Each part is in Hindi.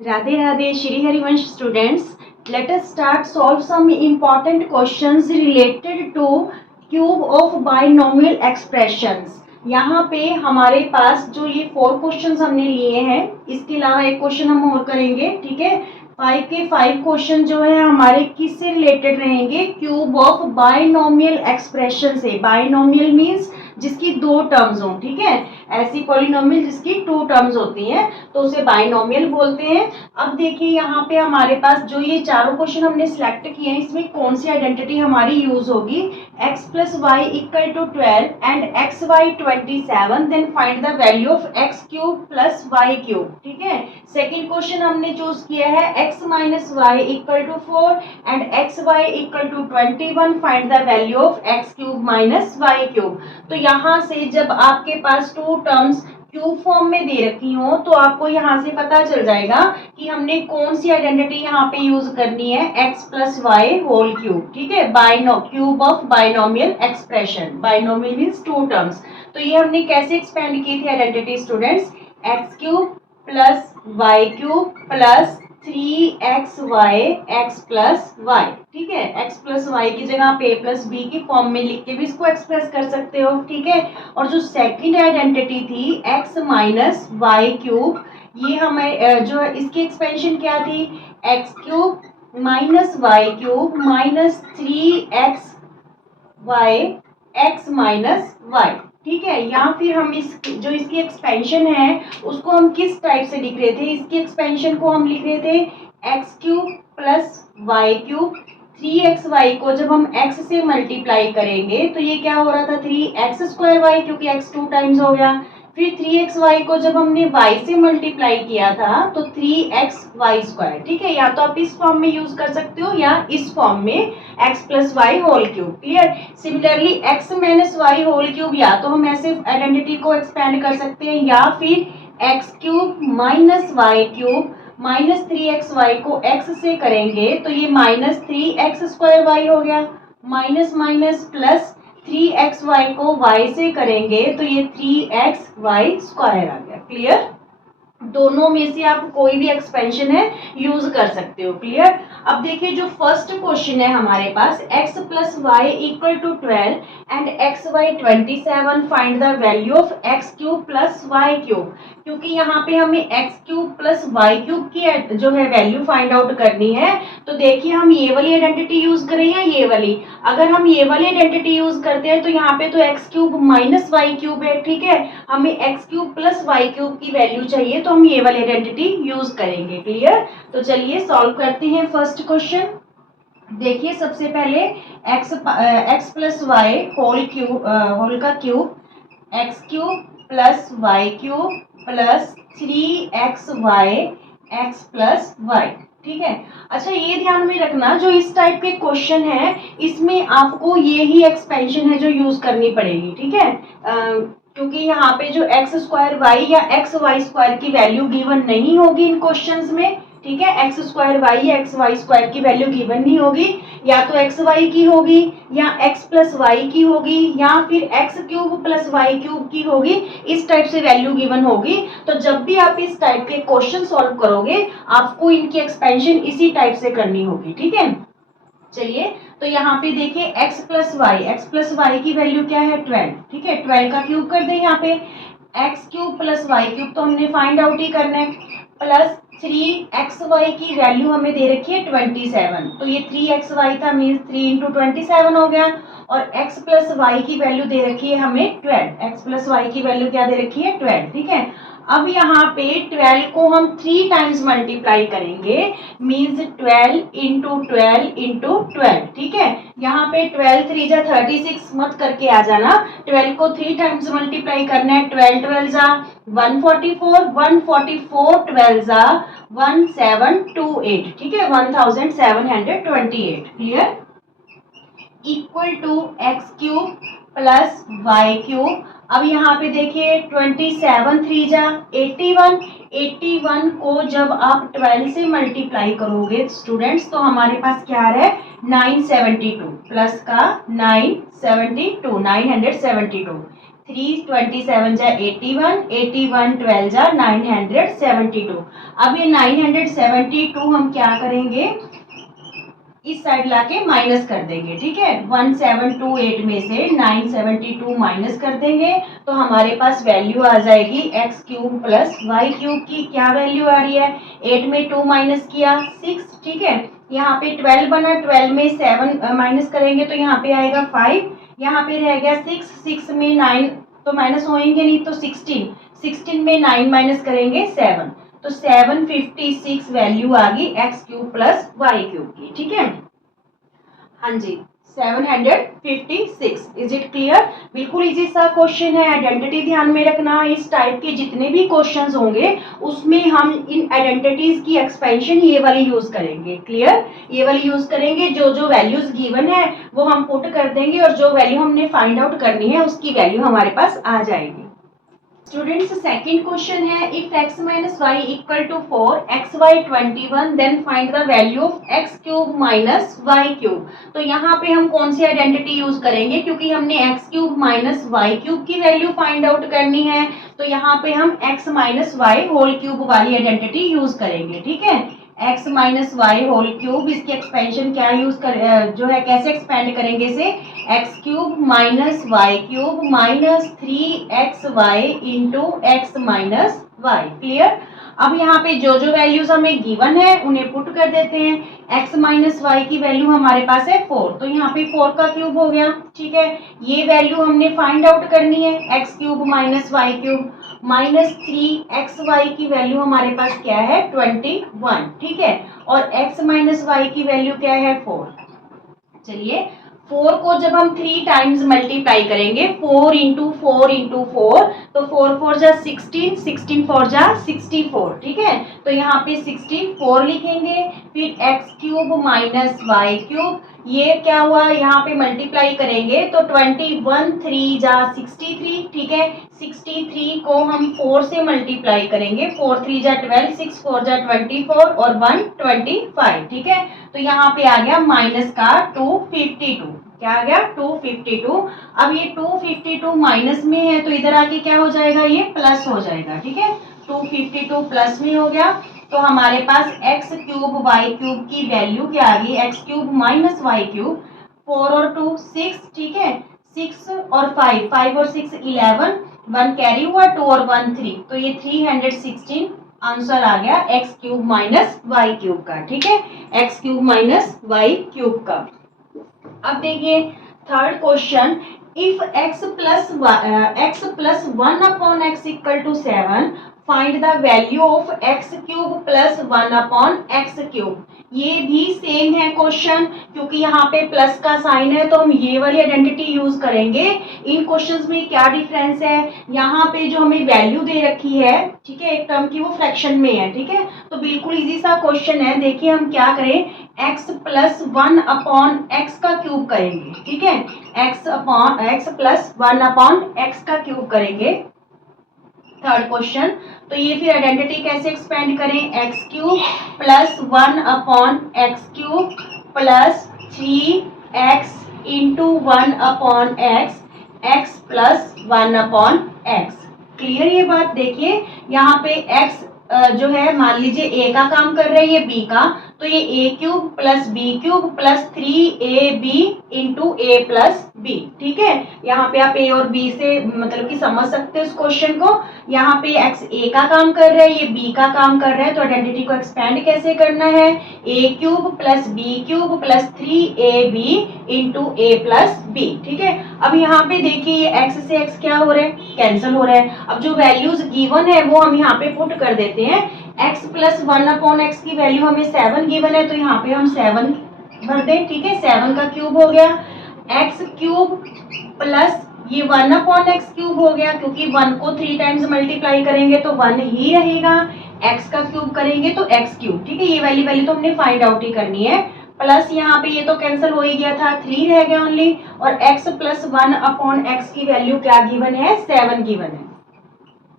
Radhe Radhe Shri Harivansh students, let us start solve some important questions related to cube of binomial expressions। यहाँ पे हमारे पास जो ये 4 क्वेश्चंस हमने लिए हैं, इसके अलावा एक क्वेश्चन हम और करेंगे। ठीक है, 5 के 5 क्वेश्चन जो है हमारे किससे रिलेटेड रहेंगे? क्यूब ऑफ बाइनोमियल एक्सप्रेशन से। बाइनोमियल मीन्स जिसकी 2 टर्म्स हो। ठीक है, ऐसी पॉलिनोमियल जिसकी 2 टर्म्स होती हैं तो उसे बाइनोमियल बोलते हैं। अब देखिए यहाँ पे हमारे पास जो ये चारों क्वेश्चन हमने सिलेक्ट किए हैं, इसमें कौन सी आइडेंटिटी हमारी यूज होगी? x plus Y equal to 12 and X Y 27, then find the value of x cube plus Y cube. ठीक है, सेकेंड क्वेश्चन हमने चूज किया है x minus Y equal to 4 and X Y equal to 21, find the value of x cube minus Y cube. तो यहाँ से जब आपके पास 2 टर्म्स क्यूब फॉर्म में दे रखी हो तो आपको यहाँ से पता चल जाएगा कि हमने कौन सी आइडेंटिटी यहाँ पे यूज करनी है, x plus Y whole cube. ठीक है, cube of binomial expression. Binomial means 2 terms. तो ये हमने कैसे एक्सपेंड की थी identity students? x cube plus Y cube plus 3xy x plus Y. ठीक है, x प्लस वाई की जगह आप a प्लस बी की फॉर्म में लिख के भी इसको एक्सप्रेस कर सकते हो। ठीक है, और जो सेकंड आइडेंटिटी थी x माइनस वाई क्यूब, ये हमें जो है इसकी एक्सपेंशन क्या थी? x cube minus Y cube minus 3x Y x minus Y. ठीक है, या फिर हम जो इसकी एक्सपेंशन है उसको हम किस टाइप से लिख रहे थे? इसकी एक्सपेंशन को हम लिख रहे थे X cube plus Y cube. 3xy को जब हम x से मल्टीप्लाई करेंगे तो ये क्या हो रहा था? 3x² क्योंकि x 2 टाइम्स हो गया। फिर 3xy को जब हमने y से मल्टीप्लाई किया था तो 3xy²। ठीक है, या तो आप इस फॉर्म में यूज कर सकते हो या इस फॉर्म में x plus Y whole cube. Clear? Similarly x minus Y whole cube, या तो हम ऐसे आइडेंटिटी को एक्सपेंड कर सकते हैं या फिर x cube minus Y cube minus 3xy को x से करेंगे तो ये माइनस 3x² हो गया, माइनस माइनस प्लस 3xy को y से करेंगे तो ये 3xy² आ गया। क्लियर? दोनों में से आप कोई भी एक्सपेंशन है यूज कर सकते हो। क्लियर? अब देखिए जो फर्स्ट क्वेश्चन है हमारे पास, x plus Y equal to 12 and X Y 27, find the value of x cube plus Y cube. क्योंकि यहाँ पे हमें X cube plus Y cube की जो है वैल्यू फाइंड आउट करनी है, तो देखिए हम ये वाली आइडेंटिटी यूज करें या ये वाली। अगर हम ये वाली आइडेंटिटी यूज करते हैं तो यहाँ पे तो X cube minus Y cube है। ठीक है, हमें X cube plus Y cube की वैल्यू चाहिए तो हम ये वाली आइडेंटिटी यूज करेंगे। क्लियर? तो चलिए सॉल्व करते हैं फर्स्ट क्वेश्चन। देखिए सबसे पहले x प्लस वाई होल का cube, X cube plus Y cube plus 3xy x plus Y. ठीक है, अच्छा ये ध्यान में रखना जो इस टाइप के क्वेश्चन है इसमें आपको ये ही एक्सपेंशन है जो यूज करनी पड़ेगी। ठीक है, क्योंकि यहाँ पे जो x² या xy² की वैल्यू गिवन नहीं होगी इन क्वेश्चंस में। ठीक है, x² या xy² की वैल्यू गिवन नहीं होगी, या तो xy की होगी या x प्लस वाई की होगी या फिर x cube plus Y cube की होगी। इस टाइप से वैल्यू गिवन होगी। तो जब भी आप इस टाइप के क्वेश्चन सॉल्व करोगे आपको इनकी एक्सपेंशन इसी टाइप से करनी होगी। ठीक है, चलिए तो यहाँ पे देखिए x प्लस वाई की वैल्यू क्या है? 12। ठीक है, 12 का क्यूब कर दे। यहाँ पे x cube plus Y cube तो हमने फाइंड आउट ही करना है, प्लस 3xy की वैल्यू हमें दे रखी है 27, तो ये 3xy था मीन्स 3 इंटू 27 हो गया। और x प्लस वाई की वैल्यू दे रखी है हमें 12। x प्लस वाई की वैल्यू क्या दे रखी है? 12। ठीक है, अब यहाँ पे 12 को हम 3 टाइम्स मल्टीप्लाई करेंगे मीन्स 12 इंटू 12 इंटू 12। ठीक है, यहाँ पे 12 3 जा 36 मत करके आ जाना, 12 को 3 टाइम्स मल्टीप्लाई करना है। 12 12 जा 144, 144 12 जा 1728। ठीक है, 1728। Clear? Equal to x cube plus Y cube. अब यहाँ पे देखिए 27 3 जा 81, 81 को जब आप 12 से मल्टीप्लाई करोगे स्टूडेंट्स तो हमारे पास क्या आ रहा है? 972 प्लस का 972, 972। 327 जा 81, 81 12 जा 972। अब ये 972 हम क्या करेंगे, इस साइड लाके माइनस कर देंगे, ठीक है। 1728 में से 972 माइनस कर देंगे तो हमारे पास वैल्यू आ जाएगी x cube plus Y cube की। क्या वैल्यू आ रही है, 8 में 2 माइनस किया 6, ठीक है। यहाँ पे 12 बना, 12 में 7 माइनस करेंगे तो यहाँ पे आएगा 5, यहाँ पे रह गया 6, 6 में 9 तो माइनस होएंगे नहीं तो 16, 16 में 9 माइनस करेंगे 7, तो 756 वैल्यू आ गई x cube plus Y cube की, ठीक है। हाँ जी, 756। Is it clear? बिल्कुल इजी सा क्वेश्चन है। आइडेंटिटी ध्यान में रखना, इस टाइप के जितने भी क्वेश्चंस होंगे उसमें हम इन आइडेंटिटीज की एक्सपेंशन ये वाली यूज करेंगे। क्लियर? ये वाली यूज करेंगे, जो जो वैल्यूज गिवन है वो हम पुट कर देंगे और जो वैल्यू हमने फाइंड आउट करनी है उसकी वैल्यू हमारे पास आ जाएगी। स्टूडेंट्स, सेकंड क्वेश्चन है, if x minus Y equal to 4, x y 21, then find the value of x cube minus Y cube. तो यहाँ पे हम कौन सी आइडेंटिटी यूज करेंगे, क्योंकि हमने x cube minus Y cube की वैल्यू फाइंड आउट करनी है, तो यहाँ पे हम x minus Y whole cube वाली आइडेंटिटी यूज करेंगे, ठीक है। X minus Y whole cube, इसकी एक्सपेंशन क्या यूज कर जो है कैसे एक्सपेंड करेंगे इसे, x cube minus Y cube minus 3xy into x minus y. Clear? अब यहाँ पे जो जो वैल्यूज हमें गिवन है उन्हें पुट कर देते हैं। x माइनस वाई की वैल्यू हमारे पास है 4, तो यहाँ पे 4 का क्यूब हो गया, ठीक है। ये वैल्यू हमने फाइंड आउट करनी है, x cube minus Y cube minus 3xy की वैल्यू हमारे पास क्या है 21, ठीक है। और x माइनस वाई की वैल्यू क्या है 4। चलिए 4 को जब हम 3 टाइम्स मल्टीप्लाई करेंगे, 4 इंटू 4 इंटू 4, तो 4 4 जा 16, 16 4 जा 64, ठीक है। तो यहाँ पे 64 लिखेंगे, फिर x cube minus Y cube, ये क्या हुआ यहाँ पे मल्टीप्लाई करेंगे तो 21 3 जा 63, ठीक है। 63 को हम 4 से मल्टीप्लाई करेंगे, 4 3 जा 12, 6 4 जा 24 और 1 25, ठीक है। तो यहाँ पे आ गया माइनस का 252, क्या आ गया 252। अब ये 252 माइनस में है तो इधर आके क्या हो जाएगा, ये प्लस हो जाएगा, ठीक है। 252 प्लस में हो गया तो हमारे पास एक्स क्यूब वाई क्यूब की वैल्यू क्या आ गई, x cube minus Y cube, 4 और 2 6, ठीक है। 6 और 5, 5 और 6 11, 1 कैरी हुआ, 2 और 1 3, तो ये 316 आंसर आ गया x cube minus Y cube का, ठीक है। X cube minus Y cube का। अब देखिए third question, if x plus 1 upon x equal to 7, find the value of x cube plus 1 upon x cube. ये भी सेम है क्वेश्चन, क्योंकि यहाँ पे प्लस का साइन है तो हम ये वाली आइडेंटिटी यूज करेंगे। इन क्वेश्चंस में क्या डिफरेंस है, यहाँ पे जो हमें वैल्यू दे रखी है, ठीक है, एक टर्म की, वो फ्रैक्शन में है, ठीक है। तो बिल्कुल इजी सा क्वेश्चन है। देखिए हम क्या करें, x प्लस 1 अपॉन एक्स का क्यूब करेंगे, ठीक है। x प्लस 1 अपॉन एक्स का क्यूब करेंगे, थर्ड क्वेश्चन। तो ये फिर आइडेंटिटी कैसे एक्सपेंड करें, x cube plus 1 upon x cube plus 3x into 1 upon x, x plus 1 upon x. Clear ये बात? देखिए यहाँ पे x जो है मान लीजिए a का काम कर रहे हैं, ये b का, तो ये a cube plus b cube plus 3ab into a plus b, ठीक है। यहाँ पे आप a और b से मतलब कि समझ सकते हो इस क्वेश्चन को। यहाँ पे x a का काम कर रहा है, ये b का काम कर रहा है, तो आइडेंटिटी को एक्सपेंड कैसे करना है, a cube plus b cube plus 3ab into a plus b, ठीक है। अब यहाँ पे देखिए ये x से x क्या हो रहा है, कैंसिल हो रहा है। अब जो वैल्यूज गिवन है वो हम यहाँ पे पुट कर देते हैं। x प्लस 1 अपॉन एक्स की वैल्यू हमें 7 गिवन है, तो यहाँ पे हम 7 भर दें, ठीक है। 7 का क्यूब हो गया, x क्यूब प्लस ये 1 अपॉन एक्स क्यूब हो गया, क्योंकि 1 को 3 टाइम्स मल्टीप्लाई करेंगे तो 1 ही रहेगा, x का क्यूब करेंगे तो x क्यूब, ठीक है। ये वाली वैल्यू तो हमने फाइंड आउट ही करनी है। प्लस यहाँ पे ये तो कैंसिल हो ही गया था, 3 रह गया ओनली, और x प्लस 1 अपॉन एक्स की वैल्यू क्या गिवन है, 7 गिवन है।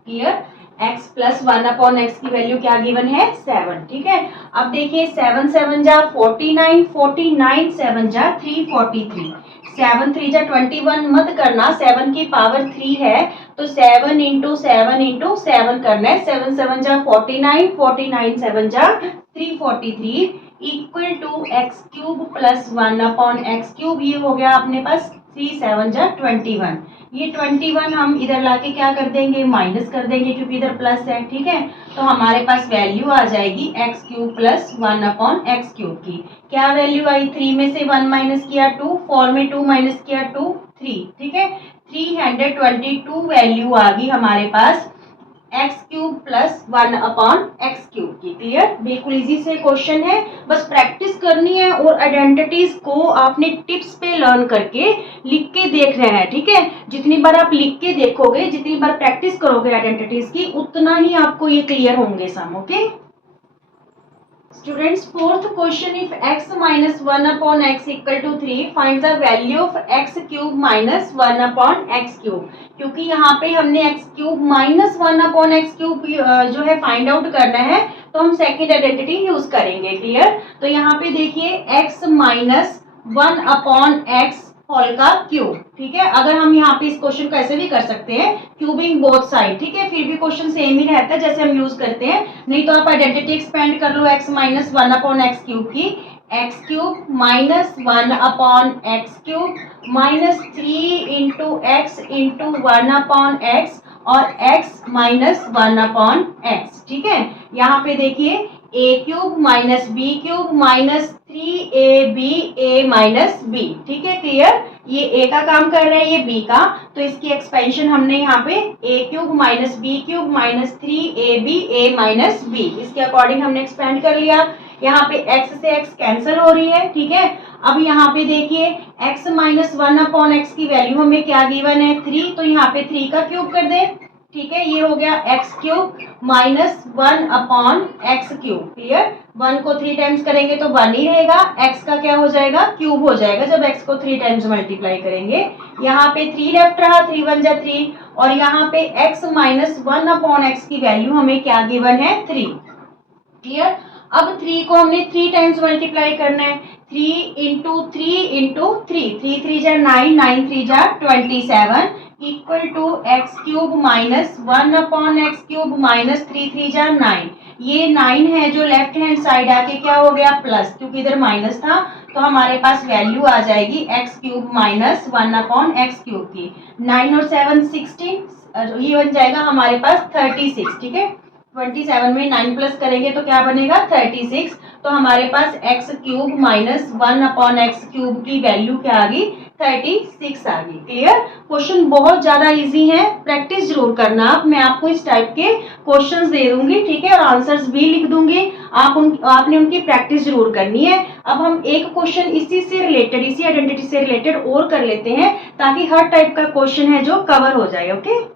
Clear? x plus 1 upon x की वैल्यू क्या गिवन है, 7, ठीक है। अब देखिए 7 7 जा 49, 49 7 जा 343, 7 3 जा 21 मत करना, 7 की पावर 3 है तो 7 इंटू 7 इंटू 7 करना है। 7 7 जा 49, 49 7 जा 343 equal to x cube plus 1 upon x cube. ये हो गया अपने पास 3 7 जा 21। ये 21 हम इधर लाके क्या कर देंगे, माइनस कर देंगे क्योंकि इधर प्लस है, ठीक है। तो हमारे पास वैल्यू आ जाएगी x cube plus 1 upon x cube की। क्या वैल्यू आई, 3 में से 1 माइनस किया 2, 4 में 2 माइनस किया 2 3, ठीक है। 322 वैल्यू आ गई हमारे पास x cube plus 1 upon x cube की। क्लियर, बिल्कुल इजी से क्वेश्चन है, बस प्रैक्टिस करनी है और आइडेंटिटीज को आपने टिप्स पे लर्न करके लिख के देख रहे हैं, ठीक है। जितनी बार आप लिख के देखोगे, जितनी बार प्रैक्टिस करोगे आइडेंटिटीज की, उतना ही आपको ये क्लियर होंगे सम। Okay students, fourth question, if x minus 1 upon x equal to 3 find the value of x cube minus 1 upon x cube. क्योंकि यहाँ पे हमने x cube minus 1 upon x cube जो है फाइंड आउट करना है, तो हम सेकेंड आइडेंटिटी यूज करेंगे। क्लियर, तो यहाँ पे देखिए x minus 1 upon x whole का क्यूब, ठीक है। अगर हम यहाँ पे इस क्वेश्चन को ऐसे भी कर सकते हैं, क्यूबिंग बोथ साइड, ठीक है, फिर भी क्वेश्चन सेम ही रहता है जैसे हम यूज करते हैं। नहीं तो आप आइडेंटिटी एक्सपेंड कर लो x minus 1 upon x cube की, x cube minus 1 upon x cube minus 3 into x into 1 upon x और x माइनस 1 अपॉन एक्स, ठीक है। यहाँ पे देखिए a cube minus B cube minus 3ab a minus B, ठीक है। क्लियर, ये a का काम कर रहा है, ये b का, तो इसकी एक्सपेंशन हमने यहाँ पे a cube minus B cube minus 3ab a minus b, इसके अकॉर्डिंग हमने एक्सपेंड कर लिया। यहाँ पे x से x कैंसिल हो रही है, ठीक है। अब यहाँ पे देखिए x माइनस 1 अपॉन एक्स की वैल्यू हमें क्या गिवन है, 3, तो यहाँ पे 3 का क्यूब कर दें, ठीक है। ये हो गया x cube minus 1 upon x cube. Clear, 1 को 3 टाइम्स करेंगे तो 1 ही रहेगा, x का क्या हो जाएगा, क्यूब हो जाएगा जब x को 3 टाइम्स मल्टीप्लाई करेंगे। यहाँ पे 3 लेफ्ट रहा, 3 1 जा 3, और यहाँ पे x माइनस 1 अपॉन एक्स की वैल्यू हमें क्या गिवन है, 3। क्लियर, अब 3 को हमने 3 टाइम्स मल्टीप्लाई करना है, 3 इंटू 3 इंटू 3, 3 3 जा 9, 9 3 जा 27 equal to x cube minus 1 upon x cube minus 3 3 जा 9। ये 9 है जो लेफ्ट हैंड साइड आके क्या हो गया, प्लस, क्योंकि इधर माइनस था, तो हमारे पास वैल्यू आ जाएगी x cube minus 1 upon x cube की। 9 और 7 16, ये बन जाएगा हमारे पास 36, ठीक है। 27 में 9 प्लस करेंगे तो क्या बनेगा, 36। तो हमारे पास x cube minus 1 upon x cube की वैल्यू क्या आ गई, 36 आ गई। क्लियर, क्वेश्चन बहुत ज्यादा इजी है, प्रैक्टिस जरूर करना आप। मैं आपको इस टाइप के क्वेश्चंस दे दूंगी, ठीक है, और आंसर्स भी लिख दूंगी, आपने उनकी प्रैक्टिस जरूर करनी है। अब हम एक क्वेश्चन इसी से रिलेटेड, इसी आइडेंटिटी से रिलेटेड और कर लेते हैं, ताकि हर टाइप का क्वेश्चन है जो कवर हो जाए। ओके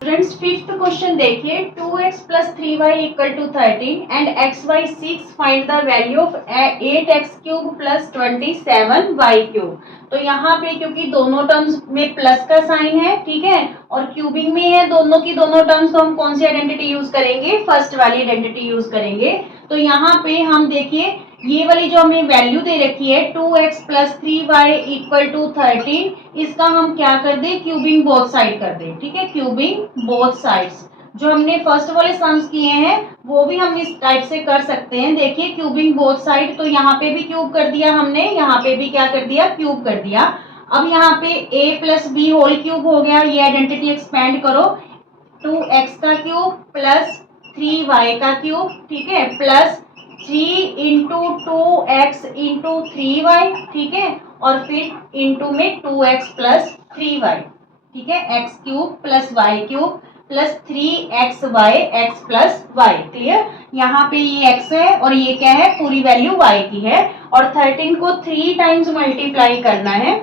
फ्रेंड्स, फिफ्थ क्वेश्चन देखिए, 2x plus 3y equal to 13 and xy 6, find the value of 8x cube plus 27y cube. तो यहाँ पे क्योंकि दोनों टर्म्स में प्लस का साइन है, ठीक है, और क्यूबिंग में है दोनों की दोनों टर्म्स, तो हम कौन सी आइडेंटिटी यूज करेंगे, फर्स्ट वाली आइडेंटिटी यूज करेंगे। तो यहाँ पे हम देखिए ये वाली जो हमें वैल्यू दे रखी है 2x plus 3y equal to 13, इसका हम क्या कर दें, क्यूबिंग बोथ साइड कर दें, ठीक है, क्यूबिंग बोथ साइड्स। जो हमने फर्स्ट वाले सम्स किए हैं वो भी हम इस टाइप से कर सकते हैं। देखिए क्यूबिंग बोथ साइड, तो यहाँ पे भी क्यूब कर दिया हमने, यहाँ पे भी क्या कर दिया, क्यूब कर दिया। अब यहाँ पे a plus b whole cube हो गया, ये आइडेंटिटी एक्सपेंड करो, 2x का क्यूब प्लस 3y का क्यूब, ठीक है, plus 3 into 2x into 3y, ठीक है, और फिर इंटू में 2x प्लस 3y, ठीक है, x cube plus y cube plus 3xy x plus y। Clear, यहाँ पे ये x है और ये क्या है, पूरी वैल्यू y की है, और 13 को 3 टाइम्स मल्टीप्लाई करना है।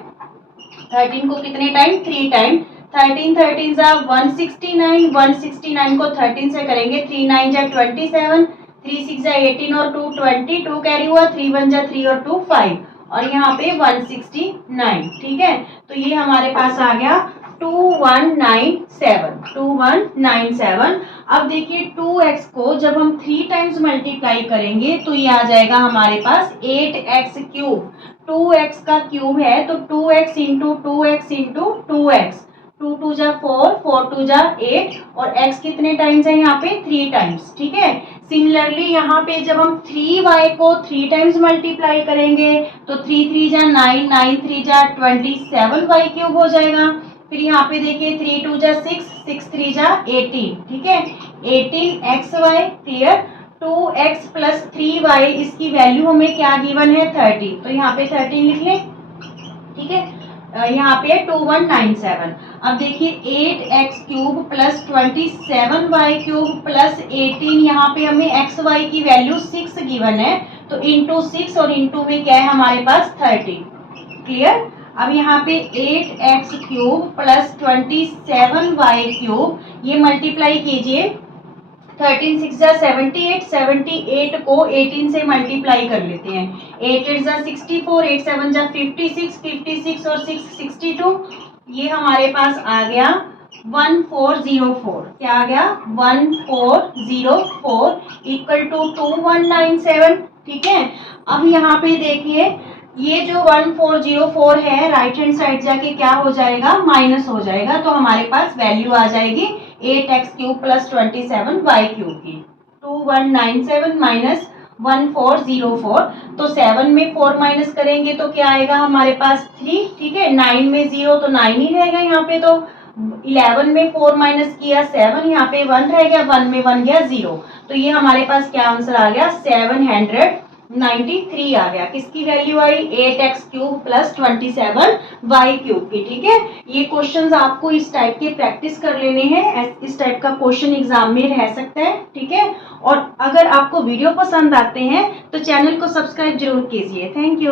13 को कितने टाइम, 3 टाइम, 13 13 जा 169, 169 को 13 से करेंगे, 3 9 जा 27, 3 6 जा 18 और 2 20, 2 कैरी हुआ, 3 1 जा 3 और 2 5, और यहाँ पे 169, ठीक है। तो ये हमारे पास आ गया 2197। अब देखिए 2x को जब हम 3 टाइम्स मल्टीप्लाई करेंगे तो ये आ जाएगा हमारे पास 8x क्यूब। 2x का क्यूब है तो 2x into 2x into 2x, 2 2 जा 4, 4 2 जा 8 और x कितने टाइम्स है यहाँ पे 3 टाइम्स। ठीक है, सिमिलरली यहाँ पे जब हम 3y को 3 टाइम्स मल्टीप्लाई करेंगे तो 3 3 जा 9, 9 3 जा 27y क्यूब हो जाएगा। फिर यहाँ पे देखिए 3 2 जा 6, 6 3 जा 18। ठीक है, 18xy clear. 2x plus 3y इसकी वैल्यू हमें क्या गिवन है 30, तो यहाँ पे 13 लिख लें। ठीक है, यहाँ पे 2197। अब देखिए 8x cube plus 27y cube plus 18, यहाँ पे हमें xy की वैल्यू 6 गिवन है तो इंटू 6 और इंटू में क्या है हमारे पास 30। क्लियर। अब यहाँ पे 8x cube plus 27y cube, ये मल्टीप्लाई कीजिए। 13 6 जा 78, 78 को 18 से मल्टीप्लाई कर लेते हैं। 8 8 जा 64, 8 7 जा 56, 56 और 6 62, ये हमारे पास आ गया 1404। क्या आ गया 1404 इक्वल टू 2197। ठीक है, अब यहाँ पे देखिए ये जो 1404 है राइट हैंड साइड जाके क्या हो जाएगा माइनस हो जाएगा, तो हमारे पास वैल्यू आ जाएगी 8x cube plus 27y cube की। 2197 माइनस 1404, तो 7 में 4 माइनस करेंगे तो क्या आएगा हमारे पास 3। ठीक है, 9 में 0 तो 9 ही रहेगा यहाँ पे, तो 11 में 4 माइनस किया 7, यहाँ पे 1 रह गया, 1 में 1 गया 0, तो ये हमारे पास क्या आंसर आ गया 793 आ गया। किसकी वैल्यू आई 8x cube plus 27y cube की। ठीक है, ये क्वेश्चंस आपको इस टाइप के प्रैक्टिस कर लेने हैं, इस टाइप का क्वेश्चन एग्जाम में रह सकता है। ठीक है, और अगर आपको वीडियो पसंद आते हैं तो चैनल को सब्सक्राइब जरूर कीजिए। Thank you.